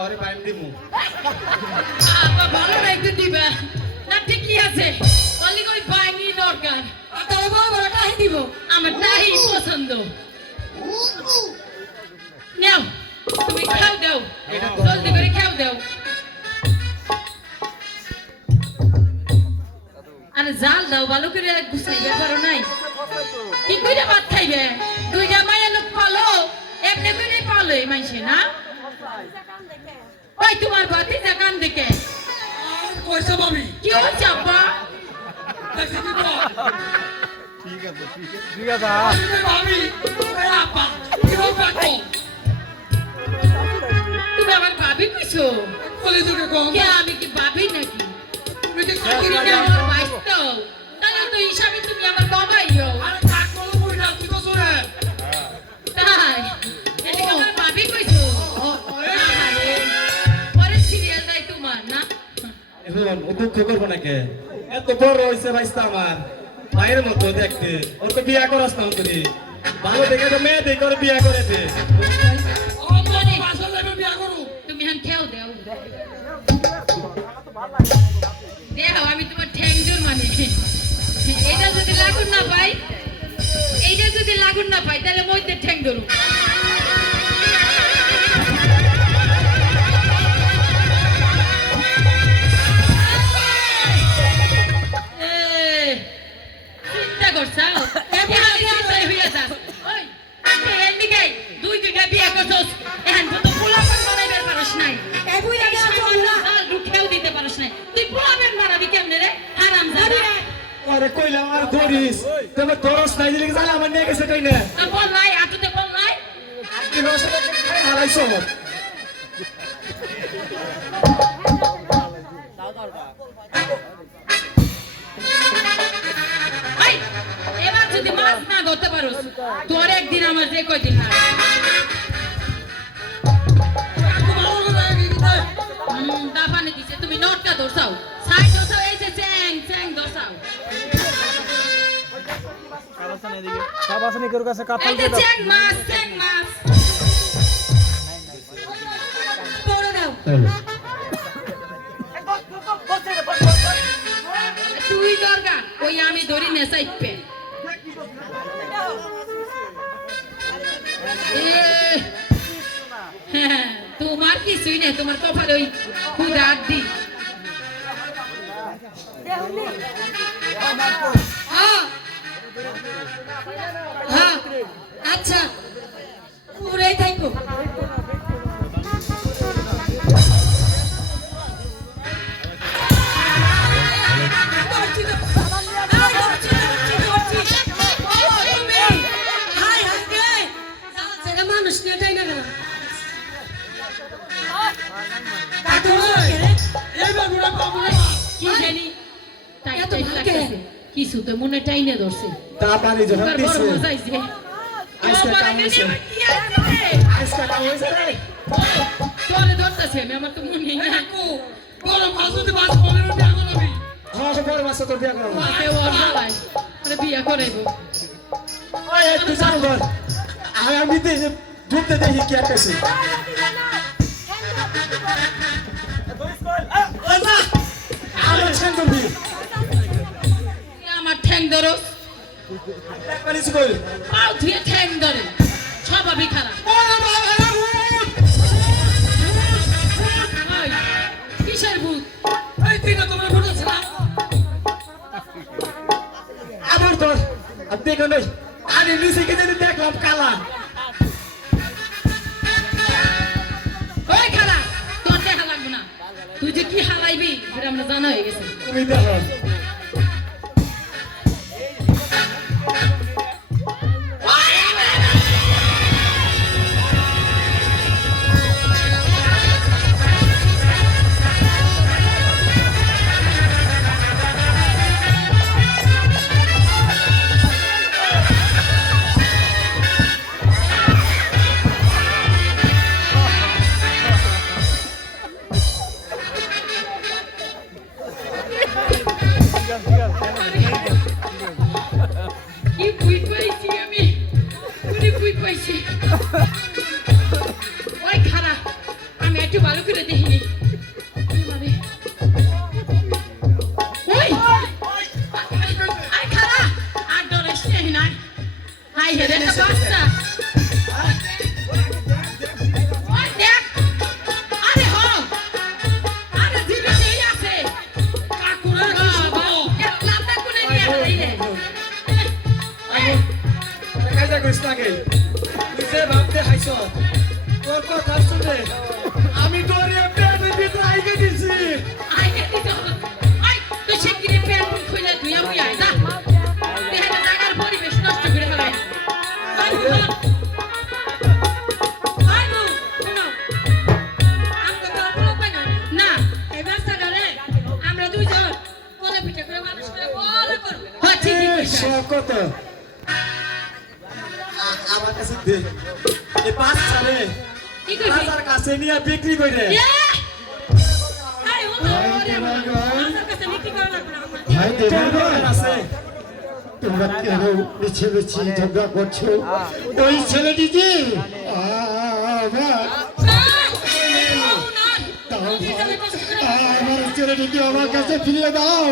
ওরে পাইম দিমু আবা ভালো না একটু দিবা না ঠিকই আছে অলি কই পাইনি দরকার তাও বাবা টাই দিব আমার তাই পছন্দ নাও তুমি খাও দাও জলদি করে খাও দাও আরে জাল দাও ভালো করে গুছাইবে পারো নাই কি কইরা ভাত খাইবে দুইটা মায়া লোক পালো এমনি করে পালো এই মাইসে না ওই তোমার বাতি জাকান দেখে আর পয়সা পাবি কি হচ্ছে আব্বা ঠিক আছে ভাবি আপা কি হবে তুমি আমার ভাবি কইছো বলে তোকে কম কে আমি কি ভাবি নাকি তুই কি তুমি কি আমার ভাইস তো তাহলে তো হিসাবে তুমি আমার বাবাইও আরে কাক বলো বুইড়া তুই তো শুনে তাই এটা কি আমার ভাবি কইছো আরে পরে সিরিয়াল দাই তোমার না এখন ও দুঃখ করবো নাকি এত বড় হয়েছে ভাইস্তা আমার মায়ের মতো দেখতে ও তো বিয়া করাস না তুই ভালো দেখে তো মেয়ে দেখে ওর বিয়া করে দে ও মনে পাশে যাবে বিয়া করু তুমি হান খেও দাও দেখো আমি তোমার ঠ্যাংজোর মানে এটা যদি লাগুন না পাই এইটা যদি লাগুন না পাই তাহলে মইতে ঠ্যাং ধরু চিন্তা করছাও হইয়া যাস ওই এমনি গাই দুই দুইটা বিয়ে করছস এখন তো পোলাপান বানাইবার পারস নাই এই বুইড়া কে চল না আর রুখেও দিতে পারস নাই তুই পোলাপান মারাবি কেমনে রে হারাম জাদা আরে কইলাম আর ধরিস তবে তোরস নাই দিলে জানা আমার নিয়ে গেছে তাই না বল নাই আতুতে বল নাই তুই রসে খাই হারাইছো ভাই এবার যদি মাছ না ধরতে পারোস তোর একদিন আমার যে কয়দিন না কাকু ভালো করে গিয়ে দাফানে দিছে তুমি নটটা ধরছাও সাই ধরছাও এই যে চ্যাং চ্যাং ধরছাও সাবাসনি কের কাছে কাতাল এই যে দিয়ে দাও চ্যাং মাছ পড়ে দাও তুই দরগা ওই আমি ধরি না সাইপে তোমার কিছুই না তোমার কপালে ওই খুদা আড্ডি হ্যাঁ হ্যাঁ আচ্ছা পুরাই থাকো মানুষ নিয়ে তাই না কেন কি জানি টাই টাই লাগতেছে কিছু তো মনে টাইনে ধরছে তা পানি যখন এবার বড় দিছে মজা আইছে আজকে কাম হইছে আজকে কাম হইছে রে তোরে ধরতেছে আমি আমার তো মনে নাই বড় মাছ যদি মাছ বলে বিয়া করবি হ্যাঁ সে বড় মাছ তোর বিয়া করাবো মাকে ওর জ্বালাই ওরে বিয়া করাইবো ওই একটু চাল ধর আমি ঢুকতে দেখি কি আকাশে আমার ছেন করবি আমার ঠ্যাং ধরো পানি কই পাও ধুয়ে ঠ্যাং ধরে স্বভাবই খারাপ ওই, কিসের ভূত এই তিনটা তোমরা ফুটেছে না আবার ধর আর দেখো নাই আরে নিচে কে যদি দেখলাম কালা ওই খারাপ তোর দেখা লাগবে না তুই যে কি হারাইবি সেটা আমরা জানা হয়ে গেছে তুমি দেখো কি বুই পাইছি আমি বুই পাইছি ওই খারাপ আমি একটু ভালো করে আই হেরে একটা বাচ্চা ওই দেখ আরে হ আরে দিবে এই আছে কাকুরা বাবা এক লাতা কোনে নিয়ে আইলে কাজা করিস না গে তুই যে ভাবতে খাইছ তোর কথা শুনে আমি তোরে পেটের ভিতরে আইকে দিছি আই গেছি তো আই তুই শিগগিরি প্যান্ট খুলে ধুইয়া মুই আই যা দেহের জায়গার পরিবেশ নষ্ট করে ফেলাই আই শুনো আমরা তো আপলো পাই না না এই বাচ্চাটারে আমরা দুইজন কোলে পিঠে করে মানুষ করে বড় করব হ্যাঁ ঠিকই কইছিস সব কত আমার কাছে দে এই পাঁচ সালে কি কইছিস বাজার কাছে নিয়ে বিক্রি করে আরে ও তো আমার কাছে বিক্রি করা লাগবে না ভাই দেবাঙ্গন, আছে তোমরা কেন মিছিমিছি ঝগড়া করছো? ওই ছেলেটি যে আমার আমার ছেলেটিকে আমার কাছে ফিরিয়ে দাও।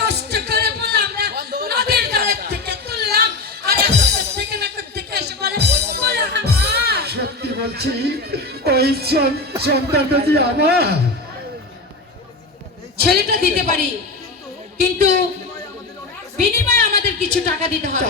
কষ্ট করে বলে আমরা নদীর ধারে থেকে তুললাম আর একটা থেকে না থেকে এসে বলে বলে আমার সত্যি বলছি, ওই সন্তানটা যে আমার। ছেলেটা দিতে পারি কিন্তু বিনিময়ে আমাদের কিছু টাকা দিতে হবে